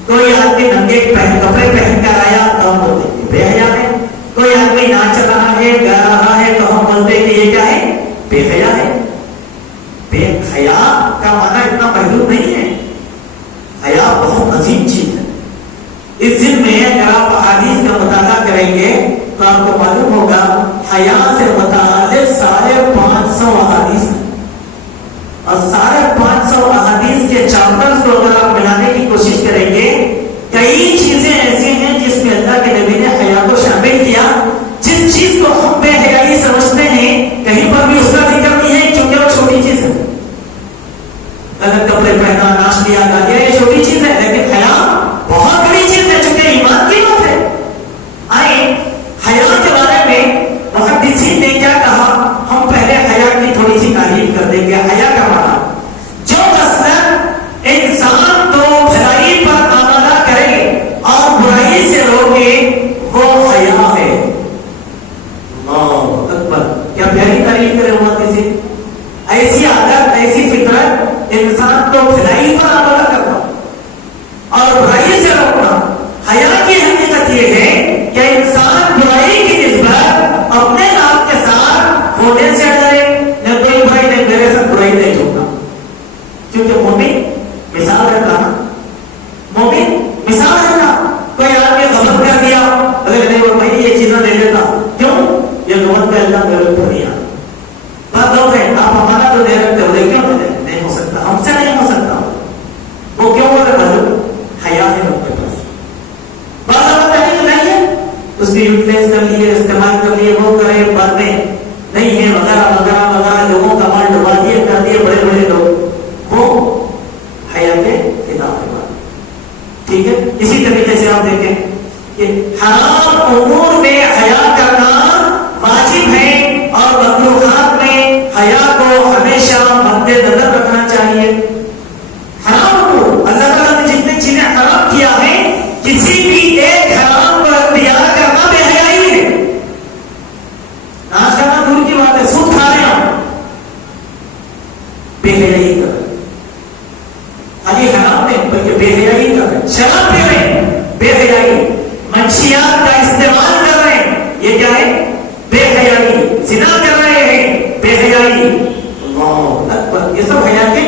کوئی آدمی ننگے کپڑے پہن کر آیا تو ہم بولتے کہ بے حیا ہے. کوئی آدمی ناچ رہا ہے، گا رہا ہے تو ہم بولتے کہ یہ کیا ہے؟ بے حیا ہے. بے حیا کا معنی اتنا محدود نہیں ہے. حیا بہت عظیم چیز ہے. اس دن میں اگر آپ احادیث کا مطالعہ کریں گے تو آپ کو معلوم ہوگا حیا سے متعلق 550 احادیث ہیں، اور 550 احادیث کے چیپٹرز کو اگر آپ ملانے کی کوشش کریں گے، کئی چیزیں ایسی ہیں جس میں اللہ کے نبی نے حیا کو شامل کیا. جس چیز کو ہم بے لیا گالیاں یہ چھوٹی چیز ہے، لیکن حیا بہت بڑی چیز ہے چونکہ ایمان کی بات ہے. آئے حیا کے بارے میں محدثین نے کیا کہا، ہم پہلے حیا کی تھوڑی سی تعریف کر دیں گے. حیا کا معنی جو مثلاً انسان کو بھلائی پر آمادہ کرے اور برائی سے روکے وہ حیا ہے. اللہ اکبر، کیا پیاری تعریف کرے محدثین. ایسی عادت، ایسی فطرت انسان کو بھلائی پر آمادہ کرنا اور برائی سے روکنا. حیا کی حقیقت یہ ہے کہ انسان برائی کی نسبت اپنے آپ کے ساتھ ہونے سے ڈرے. نہ کوئی بھائی نے میرے ساتھ برائی نہیں ہوگا، کیونکہ مومن مثال ہے نا، مومن مثال ہے نا. کوئی آدمی غلط کر دیا، اگر نہیں وہ بھائی یہ چیزیں نہیں لیتا، کیوں؟ یہ غلط پہ اللہ میرے اوپر نہیں آتا. بات ہو گئی، آپ ہمارا تو نہیں رکھتے ہو، کیوں نہیں ہو سکتا، ہم سے نہیں ہو سکتا. وہ کیوں بولے بھائی حیا ہے ان کے پاس. بات بتائیے نہیں ہے، اس کی یوٹیلائز کر لیے، استعمال کر لیے، وہ کرے بعد میں نہیں ہے وغیرہ وغیرہ وغیرہ، لوگوں کا مال ڈبا دیے، کر دیے بڑے بڑے لوگ، وہ حیا کے خلاف ہے. ٹھیک ہے. اسی طریقے سے آپ دیکھیں کہ حرام امور میں حیا کرنا واجب ہے اور مکروہات میں حیا کو ہمیشہ مد نظر رکھنا چاہیے. حرام امور اللہ تعالیٰ نے جتنے چیزیں حرام کیا ہے، کسی بھی ایک حرام کو اختیار کرنا بے حیائی ہے. ناچ کرنا دور کی بات ہے، سود کھا رہے ہیں بے حیائی کر رہے، خالی حرام نہیں بلکہ بے حیائی کر رہے. شراب پی رہے ہیں بے حیائی، منشیات کا استعمال کر رہے ہیں یہ کیا ہے؟ بے حیائی. زنا کر رہے ہیں بے حیائی. اللہ اکبر، یہ سب حیا کے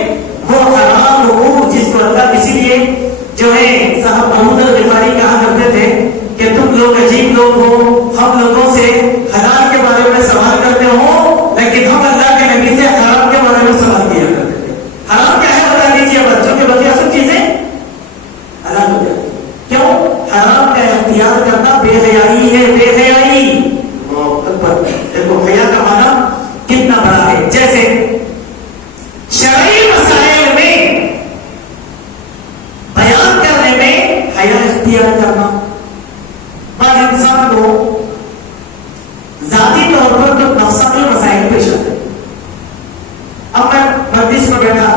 وہ حرام امور جس کو اللہ، اسی لیے جو ہے صاحب محمود الغفاری کہا کرتے تھے کہ تم لوگ عجیب لوگ ہو، ہم لوگوں سے حلال کے بارے میں سوال کرتے ہو لیکن ہم اللہ کے نبی سے حرام کے بارے میں سوال کیا کرتے تھے. حرام کیا ہے بتا دیجیے، بچوں کے بچے سب چیزیں حلال ہو جاتی. کیوں؟ حرام کا اختیار کرنا بے حیائی ہے، بے حیائی. دیکھو حیا کا معنی کتنا بڑا ہے. جیسے شرعی مسائل میں بیان کرنے میں حیا اختیار کرنا. بعض انسان کو ذاتی طور پر تو نفسانی مسائل پیش آتے. اب میں مجلس میں بیٹھا،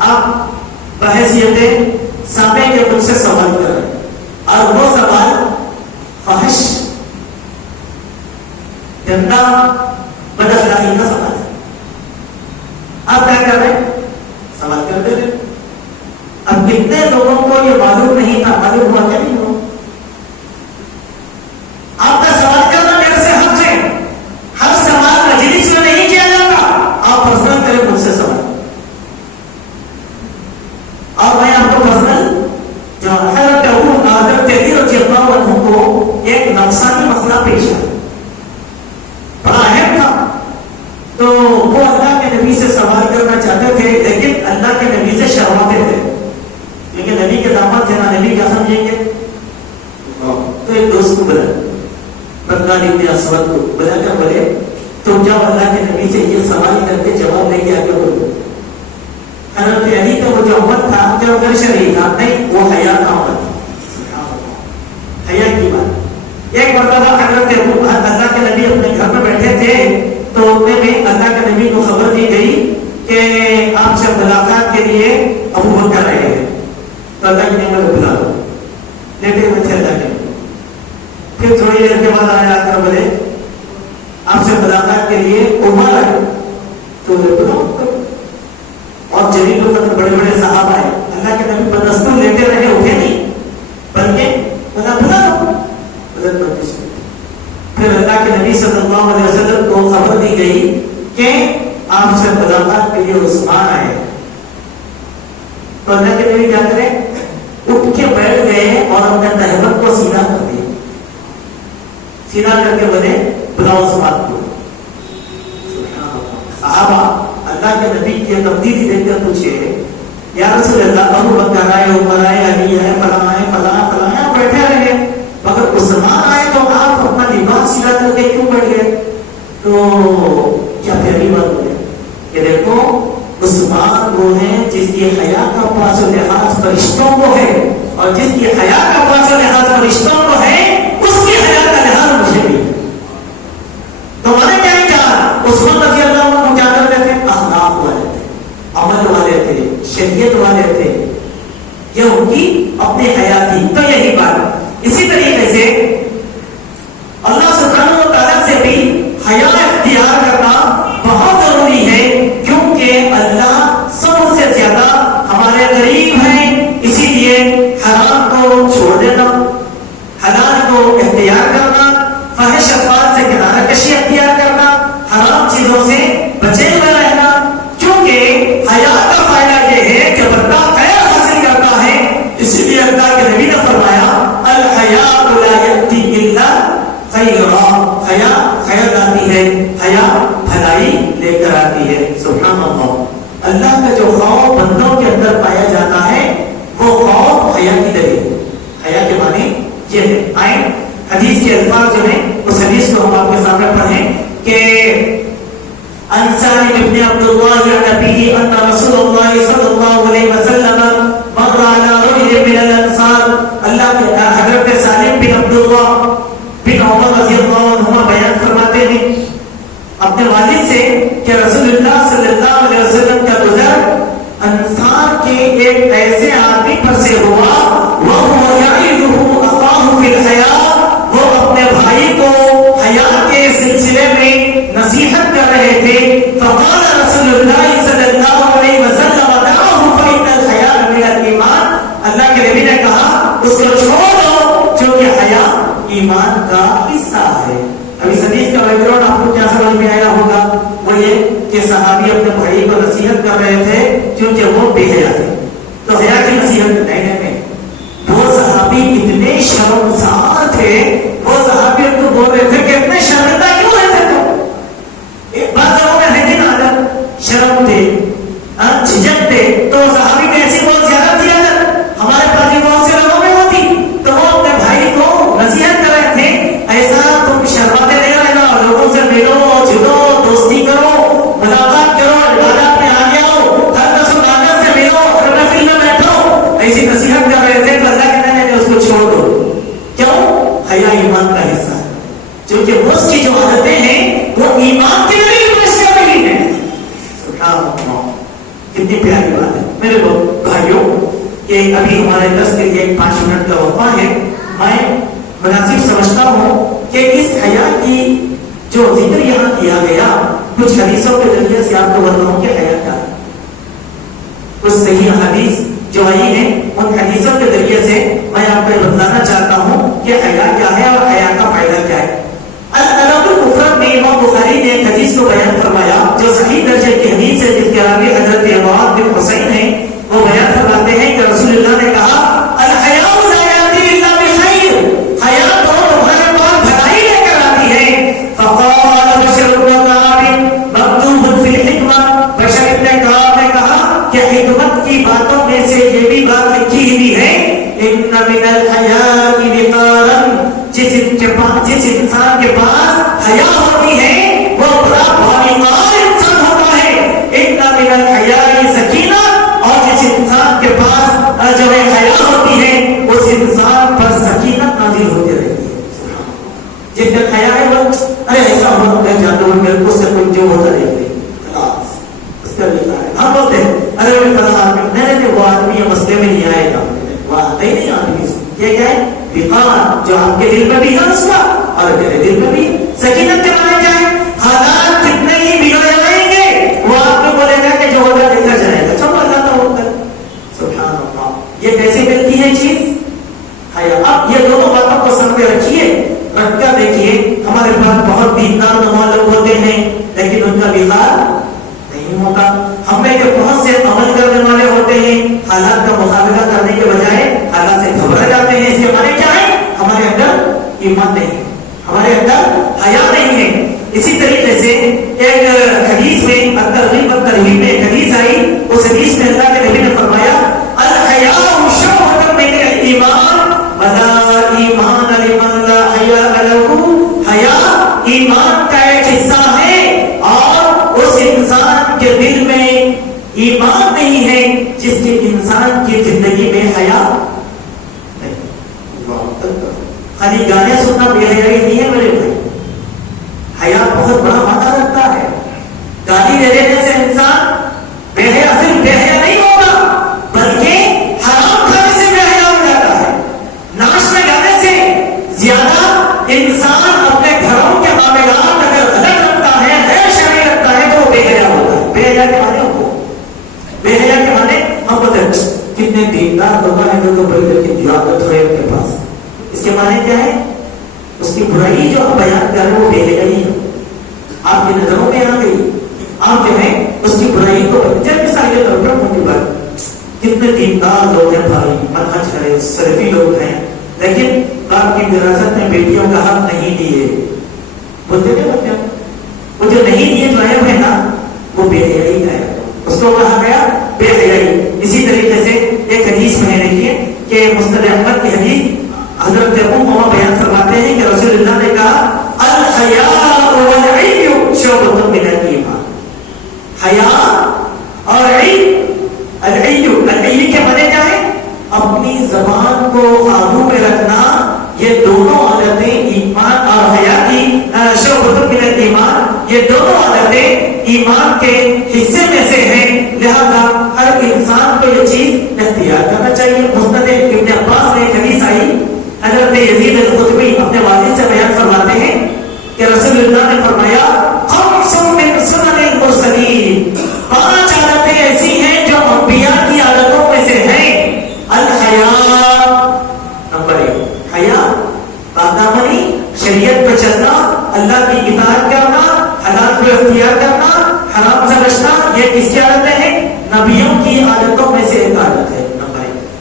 آپ بحیثیت سامع کے مجھ سے سوال کر رہے اور وہ سوال فحش، گندا، بد اخلاقی کا سوال ہے. آپ کیا کر رہے ہیں؟ سوال کرتے رہے. اب کتنے لوگوں کو یہ معلوم نہیں تھا، معلوم ہوا کیا نہیں ہوا. آپ کا سوال کرنا میرے سے حق ہے. ہر سوال مجلس میں نہیں کیا جاتا، آپ پرسنل کریں مجھ سے سوال. اور میں آپ کو پرسنل جو حضرت حضرت تحریر رضی اللہ عنہ کو ایک نفسانی مسئلہ پیش ہے، بڑا اہم تھا. تو وہ اللہ کے نبی سے سوال کرنا چاہتے تھے لیکن اللہ کے نبی سے شرماتے تھے، کیونکہ نبی کے داماد تھے نا، نبی کیا سمجھیں گے. تو ایک دوست کو بلا، بغداد ابن اسود کو بلا کر بولے تم جاؤ اللہ کے نبی سے یہ سوال کر کے جواب لے کے آگے بولو. حضرت علی کا وہ جو امت تھا کیا وہ شرعی تھا؟ نہیں، وہ حیا کا امت تھا. حیا کی بات. ایک مرتبہ حضرت اللہ کے نبی اپنے گھر میں بیٹھے تھے تو اتنے میں اللہ کے نبی کو خبر دی گئی کہ آپ سے ملاقات کے لیے ابو بکر رہے ہیں. تو اللہ کے نبی کو بلا لو. لیٹے ہوئے تھے اللہ کے نبی. پھر تھوڑی دیر کے بعد آیا کر بولے آپ سے ملاقات کے لیے عمر آئے. تو اور جلیل القدر بڑے بڑے صحابہ آئے. اللہ کے نبی بدستور لیتے رہے، اٹھے نہیں بلکہ بلا لو. پھر اللہ کے نبی صلی اللہ علیہ وسلم کو خبر دی گئی کہ آپ سے ملاقات کے لیے عثمان آئے. تو اللہ کے نبی کیا کرے؟ اٹھ کے بیٹھ گئے اور اپنے تہمت کو سیدھا کر دیا. سیدھا کر کے بولے بلاؤ عثمان کو. صحابہ اللہ کے نبی کی تبدیلی دیکھ کر پوچھے یا رسول اللہ ابو بکر آئے، عمر آئے، علی آئے، فلاں آئے، فلاں فلاں آپ بیٹھے رہے، مگر عثمان آئے تو آپ اپنا لباس سیدھا کر کے کیوں بیٹھ گئے؟ تو کیا پہلی بات بولے کہ دیکھو عثمان وہ ہیں جس کی حیا کا پاس و لحاظ فرشتوں کو ہے اور جس کی حیا کا پاس و لحاظ فرشتوں کو ہے اس کی حیا کا لحاظ مجھے بھی ہے. تو مانے کیا ہے کیا عثمان رضی اللہ عنہ کیا کرتے تھے؟ اخلاق والے تھے, عمل والے تھے, شریعت والے تھے, یہ ان کی اپنی حیا تھی. تو یہی بات اسی طریقے سے اللہ سبحانہ و تعالیٰ سے بھی حیا اختیار کرنا بہت ضروری ہے, کیونکہ اللہ سب سے زیادہ ہمارے قریب ہیں. اسی لیے حرام کو چھوڑ دینا, حلال کو اختیار کرنا, فحش افعال سے کنارہ کشی اختیار کرنا, حرام چیزوں سے بچے ہوئے رہنا, کیونکہ حیا کا فائدہ یہ ہے کہ بندہ خیر حاصل کرتا ہے. اسی لیے اللہ کے نبی نے فرمایا الحیاء لا یأتی الا خیرا, حیا خیر لاتی ہے, حیا بھلائی لے کر آتی ہے. سبحان اللہ. اللہ کا جو خوف بندوں کے اندر پایا جاتا ہے وہ خوف حیا کی دلیل. حیا کے معنی یہ ہے. آئیں حدیث کے الفاظ جو ہیں اس حدیث کو ہم آپ کے سامنے پڑھیں کہ عن سالم بن عبد الله عن أبيه أن رسول الله صلى الله عليه وسلم مر على رجل من الأنصار. اللہ کے حضرت سالم بن عبد الله بن عمر رضی اللہ عنہما بیان فرماتے ہیں اپنے والد سے کہ رسول اللہ صلی اللہ علیہ وسلم کا گزر انصار کے ایک ایسے آدمی پر سے ہوا وَهُوَ يَعِدُهُ أَخَاهُ فِي الْحَيَاءِ, وہ اپنے بھائی کو حیا کے سلسلے میں نصیحت کر رہے تھے. فقال رسول اللہ صلی اللہ علیہ وسلم دعوه فإن الحیاء من الایمان. اللہ کے نبی نے کہا اس کو چھوڑ دو کیونکہ حیا ایمان کا حصہ ہے. ابھی اس حدیث کا بیک گراؤنڈ آپ کو کیا سمجھ میں آیا ہوگا؟ وہ یہ کہ صحابی اپنے بھائی کو نصیحت کر رہے تھے کیونکہ وہ بے حیا تھے. تو حیا کی نصیحت نہیں, وہ صحابی اتنے شرمسار تھے, وہ صحابی ان کو بول رہے تھے کہ اتنے شرمندہ کیوں رہتے تم؟ ایک بات لوگوں میں ہے کہ عادت شرم تھے, جھجک تھے, تو صحابی میں ایسی بہت زیادہ تھی عادت, ہمارے پاس بھی بہت سے لوگوں میں ہوتی. تو وہ اپنے بھائی کو نصیحت کر رہے تھے ایسا تم شرماتے نہیں رہنا, لوگوں سے ملو جلو, دوستی کرو, ملاقات کرو, عبادات میں آگے آؤ, ہر رسم عادت سے ملو, ہر محفل میں بیٹھو, ایسی نصیحت کر رہے تھے. تو اللہ کے نبی نے اس کو چھوڑ دو. کیوں؟ حیا ایمان کا حصہ ہے, کیونکہ وہ اس کی جو عادتیں ہیں وہ ایمان کے لیے پیش کر رہی ہیں. سبحان اللہ, کتنی پیاری بات ہے میرے بھائیوں کہ ابھی ہمارے درس کے لیے 5 منٹ کا وقفہ ہے. میں مناسب سمجھتا ہوں کہ اس حیا کی جو ذکر یہاں کیا گیا کچھ حدیثوں کے ذریعے سے آپ کو بتاؤں کہ حیا کیا ہے. کچھ صحیح حدیث جو آئی ہیں ان حدیثوں کے ذریعے سے میں آپ کو بتلانا چاہتا ہوں کہ حیا کیا ہے اور حیا کا فائدہ کیا ہے. الادب المفرد میں امام بخاری نے ایک حدیث کو بیان فرمایا جو صحیح درجے کی حدیث ہے, جس کے راوی حضرت عماد بن حسین ہیں. وہ بیان فرماتے ہیں کہ رسول اللہ نے کہا الحیاء لا یاتی الا بخیر, حیا تو تمہارے پاس بھلائی لے کر آتی ہے. فقال بشر بن کعب مکتوب فی الحکمہ, بشر بن کعب نے کہا کہ حکمت کی باتوں میں سے یہ بھی بات لکھی ہوئی ہے ان من الحیاء وقارا, جس انسان کے پاس حیا ہوتی ہے وہ بڑا باوقار انسان ہوتا ہے. ان من الحیاء سکینہ, اور جس انسان کے پاس جو ہے حیا ہوتی ہے اس انسان پر سکینت نازل ہوتی رہتی ہے. جس کا حیا ہے وہ ارے ایسا ہوا میں جانتا ہوں میرے کو سے کوئی جو ہوتا نہیں خلاص اس کا لکھا ہے. ہم بولتے ہیں ارے وہ فلاں آدمی, نہیں وہ آدمی مسئلے میں نہیں آئے گا, وہ آتا ہی نہیں آدمی. یہ کیا ہے؟ وقار, جو آپ کے دل میں بھی ہے اس کا اور میرے دل میں بھی. سکینت کے معنی کیا ہے؟ حالات کتنے ہی بگڑ جائیں گے وہ آپ کو بولے گا کہ جو ہوگا دیکھا جائے گا, چلو اللہ تو ہوگا. سبحان اللہ. یہ کیسے ملتی ہے چیز حیا؟ اب یہ دونوں باتوں کو سامنے رکھیے, رکھ کر دیکھیے. ہمارے پاس بہت دیندار لوگ ہوتے ہیں لیکن ان کا وقار نہیں ہوتا. ہم میں جو بہت سے عمل کرنے والے ہوتے ہیں حالات کا مقابلہ کرنے کے بجائے حالات سے گھبرا جاتے ہیں. اس کے معنی کیا ہے؟ ہمارے اندر ایمان نہیں, ہمارے اندر حیا نہیں ہے. اسی طریقے سے ایک حدیث میں الترغیب والترہیب میں ایک حدیث آئی, اس حدیث میں اللہ کے نبی نے فرمایا الحیاء شعبۃ من الایمان ولا ایمان لمن لا حیاء له. حیا ایمان کا ایک حصہ ہے اور اس انسان کے دل میں ایمان نہیں ہے جس کے انسان کی زندگی میں حیا نہیں. خالی گانے سننا بے حیائی نہیں ہے میرے بھائی. حیا بہت بڑا معنی رکھتا ہے. گالی دے دینے سے انسان بے حیا صرف بے حیا نہیں ہوگا بلکہ حرام کھانے سے بے حیا ہو جاتا ہے. ناچنے گانے سے زیادہ انسان اپنے گھروں کے معاملات اگر غلط رکھتا ہے غیر شرعی رکھتا ہے تو وہ بے حیا ہوتا ہے. بے حیا کے معنی کو بے حیا کے معنی ہم بتائیں کتنے دیندار لوگ ہیں جو بڑی لڑکی زیادت ہوئے ان کے پاس. اس کے معنی کیا ہے؟ اس کی برائی جو ہم بیان کر رہے ہیں وہ بے حیائی ہے. آپ کی نظروں میں آ گئی آپ جو ہے اس کی برائی کو جب مثال کے طور پر موٹی بات کتنے دیندار لوگ ہیں بھائی منہج ہے سلفی لوگ ہیں لیکن آپ کی وراثت میں بیٹیوں کا حق نہیں دیے بولتے نہیں بولتے وہ جو نہیں دیے جو ہے نا وہ بے حیائی کا ہے. اس کو کہا گیا بے حیائی. اسی طریقے سے ایک حدیث میں دیکھیے کہ مسند احمد کی حدیث حضرت ابو ہریرہ بیان فرماتے ہیں کہ رسول اللہ نے کہا الحیاء والعی شعبۃ من الایمان. حیا اور العی کے معنی کیا ہے؟ اپنی زبان کو قابو میں رکھنا. یہ دونوں عادتیں ایمان اور حیا کی شعبۃ من الایمان یہ دونوں عادتیں ایمان کے حصے میں سے ہیں. لہذا ہر انسان کو یہ چیز اختیار کرنا چاہیے. مسند ابن عباس میں ایک حدیث آئی حضرت یزید القطبی اپنے والد سے بیان فرماتے ہیں کہ رسول اللہ نے فرمایا خمس من سنن المرسلین 5 عادتیں ایسی ہیں جو انبیاء کی عادتوں میں سے ہیں. الحیا نمبر 1 حیا پاکدامنی شریعت پہ چلنا اللہ کی اطاعت کرنا حلال کو اختیار کرنا حرام سے بچنا یہ کس کی عادتیں ہیں؟ نبیوں کی عادتوں میں سے ایک عادت ہے.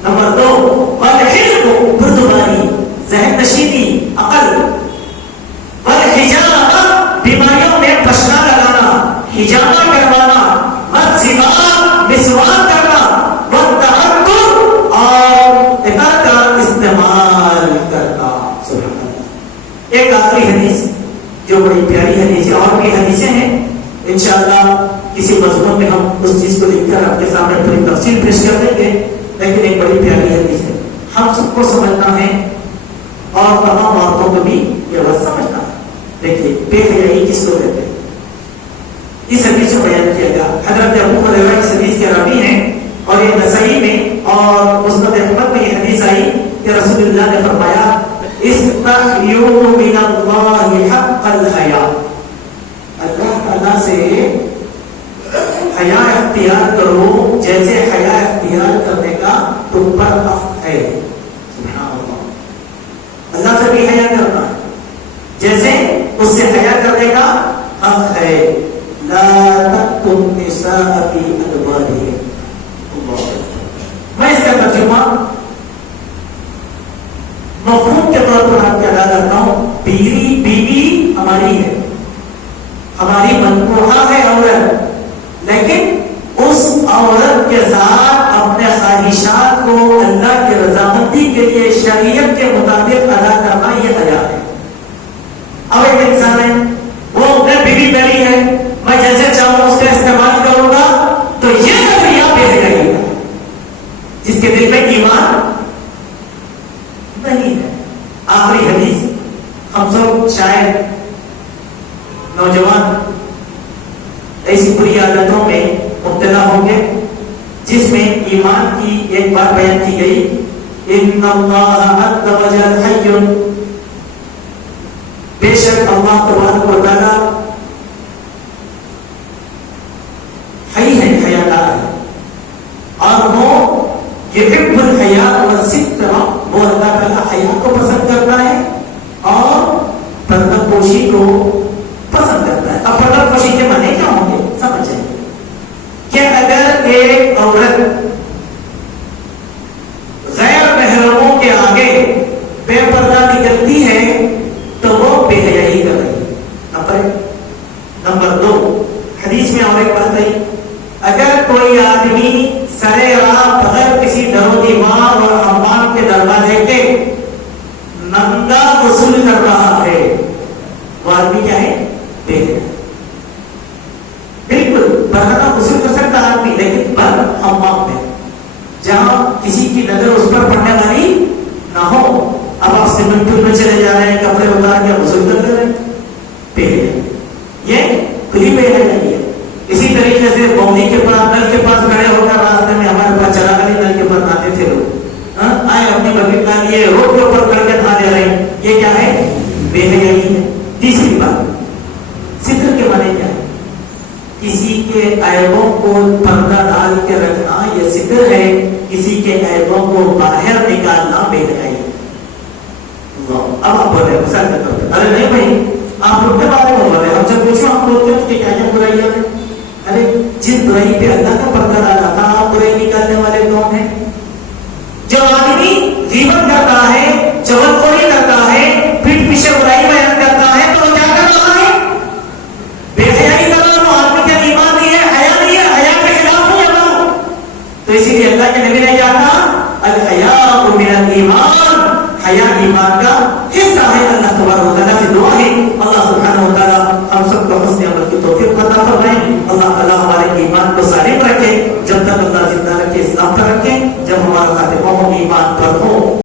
نمبر 2 والحلم بردباری ذہن نشینی عقل والحجامہ بیماریوں میں پشنا لگانا حجامہ کروانا والزنا مسواک کرنا والتعطر اور عطر کا استعمال کرنا. سبحان اللہ. ایک آخری حدیث جو بڑی پیاری حدیث ہے اور بھی حدیثیں ہیں انشاءاللہ کسی مضمون میں ہم اس چیز کو لکھ کر آپ کے سامنے پوری تفصیل پیش کر دیں گے لیکن ایک بڑی پیاری حدیث ہے. ہم سب کو سمجھنا ہے اور تمام عورتوں کو بھی یہ بات سمجھنا ہے. دیکھیے بے حیائی کس کو کہتے ہیں؟ اس حدیث کو بیان کیا گیا. حضرت ابو ہریرہ اس حدیث کے راوی ہیں اور یہ نسائی میں اور مسند احمد میں یہ حدیث آئی کہ رسول اللہ نے فرمایا استحیوا من اللہ حق الحیا. اللہ تعالیٰ سے حیا اختیار کرو جیسے حیا اختیار کرنے کا تم پر حق ہے. سبحان اللہ. اللہ سے بھی حیا کرنا ہے جیسے اس سے حیا کرنے کا حق ہے. لا تأتوا النساء في أدبارهن. میں اس کا ترجمہ مفہوم کے طور پر آپ کے ادا کرتا ہوں. بیوی ہماری ہے ہماری منقوحہ ہے عورت لیکن اس عورت کے ساتھ اپنے خواہشات کو اللہ کی رضامندی کے لیے شریعت کے مطابق ادا کرنا یہ حیا ہے. اب ایک انسان ہے وہ اپنے بیوی میری ہے میں جیسے چاہوں اس کا استعمال کروں گا تو یہ نظریہ بے حیائی ہے. جس کے دل میں ایمان نہیں ہے. آخری حدیث ہم سب شاید نوجوان ایسی بری عادتوں میں مبتلا ہوں گے جس میں ایمان کی ایک بات بیان کی گئی ان اللہ عز وجل حی. بے شک اللہ تبارک و تعالی حی ہے حیادار ہے اور وہ یحب الحیا والستر وہ اللہ تعالی حیا کو پسند کرتا ہے اور پردہ پوشی کو پسند کرتا ہے. اب پردہ پوشی کے معنی کیا ہوں گے سمجھیں کہ اگر ایک عورت غیر محرموں کے آگے بے پردہ نکلتی ہے تو وہ بے حیائی کر رہی ہے. نمبر 2 حدیث میں اور ایک بات آئی اگر کوئی آدمی سرے راہ بغیر کسی در و دیوار اور حمام کے دروازے کے ننگا غسل کر رہا ہے وہ آدمی کیا ہے؟ بے حیا. بالکل برہنہ غسل کر سکتا آدمی لیکن بند حمام میں جہاں کسی کی نظر اس پر پڑنے والی نہ ہو. اب آپ سوئمنگ پول میں چلے جا رہے ہیں, کپڑے اتار کے غسل کر رہے ہیں, بے حیائی. یہ کھلی بے حیائی ہے. اسی طریقے سے بوندی کے پاس, نل کے پاس کھڑے ہو کر راستے میں ہمارے پاس چلا کر نل کے پاس نہاتے تھے لوگ, آئے اپنی بکری کا لیے روڈ کے اوپر کر کے نہا لے رہے ہیں. یہ کیا ہے؟ بے حیائی ہے. تیسری بات, ستر کے معنی کیا ہے؟ کسی کے عیبوں کو پردہ ڈال کے رکھنا یہ ستر ہے. کسی کے عیبوں کو باہر نکالنا بے حیائی ہے. اب آپ بولے ارے نہیں بھائی آپ ان کے بارے میں بولے, ہم سے پوچھو آپ بولتے ہیں اس کی کیا کیا برائیاں ہیں. ارے جس برائی پہ اللہ کا پردہ ڈالا تھا, آپ برائی نکالنے والے کون ہیں؟ جو آدمی غیبت کرتا ہے, چغلخوری کرتا ہے, پیٹھ پیچھے برائی بیان کرتا ہے, تو وہ کیا کر رہا ہے؟ بے حیائی کر رہا. وہ آدمی کے ایمان نہیں ہے, حیا نہیں ہے, حیا کے خلاف نہیں ہے. تو اسی لیے اللہ کے نبی نے کیا کہا؟ الحیاء من الایمان, حیا ایمان کا حصہ ہے. اللہ تبارک و تعالیٰ سے دعا ہے اللہ سبحانہ و تعالیٰ ہم سب کو حسن عمل کی توفیق عطا فرمائے. اللہ تعالیٰ ہمارے ایمان کو سالم رکھے, جب تک اللہ زندہ رکھے اسلام پر